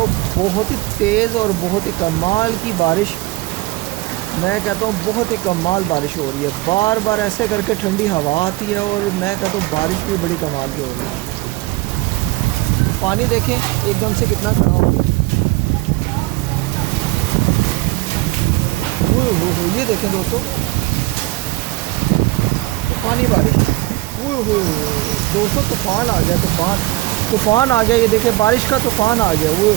दोस्तों बहुत ही तेज़ और बहुत ही कमाल की बारिश, मैं कहता हूँ बहुत ही कमाल बारिश हो रही है। बार बार ऐसे करके ठंडी हवा आती है और मैं कहता हूँ बारिश भी बड़ी कमाल की हो रही है। पानी देखें एकदम से कितना खड़ा हो गया। ये देखें दोस्तों, तूफ़ानी बारिश। दोस्तों तूफ़ान आ गया, तूफ़ान आ गया। ये देखें बारिश का तूफ़ान आ गया। वो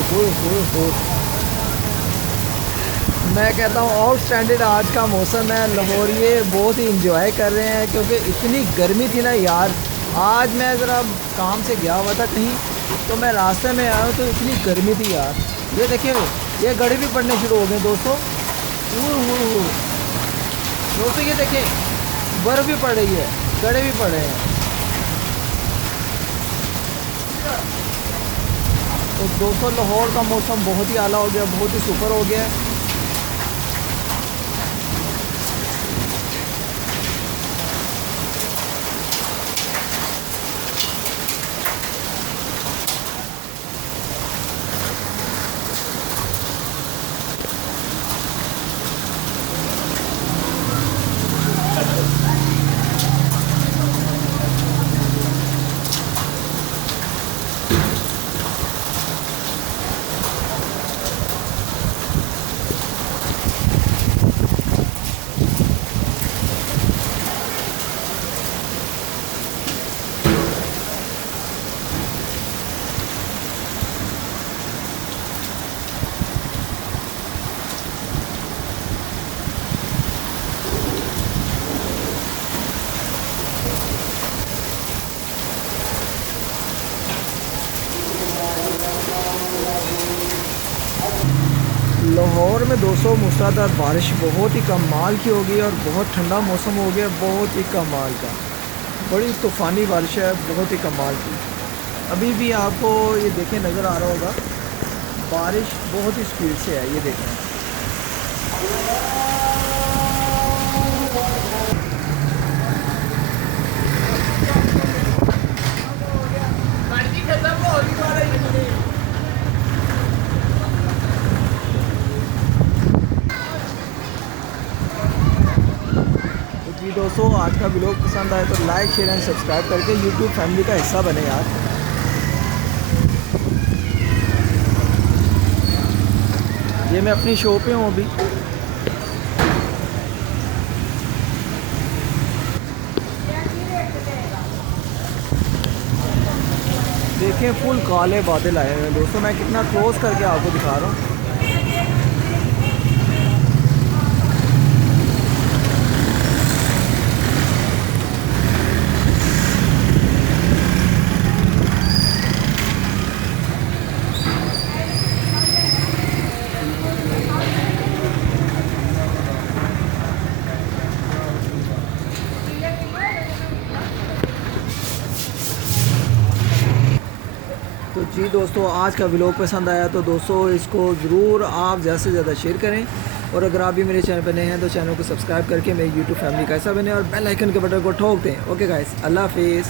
मैं कहता हूँ आउट स्टैंडर्ड आज का मौसम है। लाहौरिये बहुत ही इंजॉय कर रहे हैं क्योंकि इतनी गर्मी थी ना यार। आज मैं ज़रा काम से गया हुआ था कहीं, तो मैं रास्ते में आया हूँ तो इतनी गर्मी थी यार। ये देखिए ये गड़े भी पड़ने शुरू हो गए दोस्तों। दोस्तों ये देखें बर्फ़ भी पड़ रही है, गड़े भी पड़ रहे हैं। तो दोस्तों लाहौर का मौसम बहुत ही आला हो गया, बहुत ही सुपर हो गया है। लाहौर में दोस्तों मूसलाधार बारिश बहुत ही कमाल की हो गई और बहुत ठंडा मौसम हो गया, बहुत ही कमाल का। बड़ी तूफ़ानी बारिश है, बहुत ही कमाल की। अभी भी आपको ये देखें नज़र आ रहा होगा, बारिश बहुत ही स्पीड से है। ये देखें जी दोस्तों, आज का व्लॉग पसंद आए तो लाइक शेयर एंड सब्सक्राइब करके यूट्यूब फैमिली का हिस्सा बने यार। ये मैं अपनी शो पे हूँ अभी। देखें फुल काले बादल आए हुए हैं दोस्तों, मैं कितना क्लोज करके आपको दिखा रहा हूँ। तो जी दोस्तों, आज का व्लॉग पसंद आया तो दोस्तों इसको ज़रूर आप ज़्यादा से ज़्यादा शेयर करें। और अगर आप भी मेरे चैनल पर नए हैं तो चैनल को सब्सक्राइब करके मेरी यूट्यूब फैमिली का हिस्सा बने और बेल आइकन के बटन को ठोक दें। ओके गाइस, अल्लाह हाफिज़।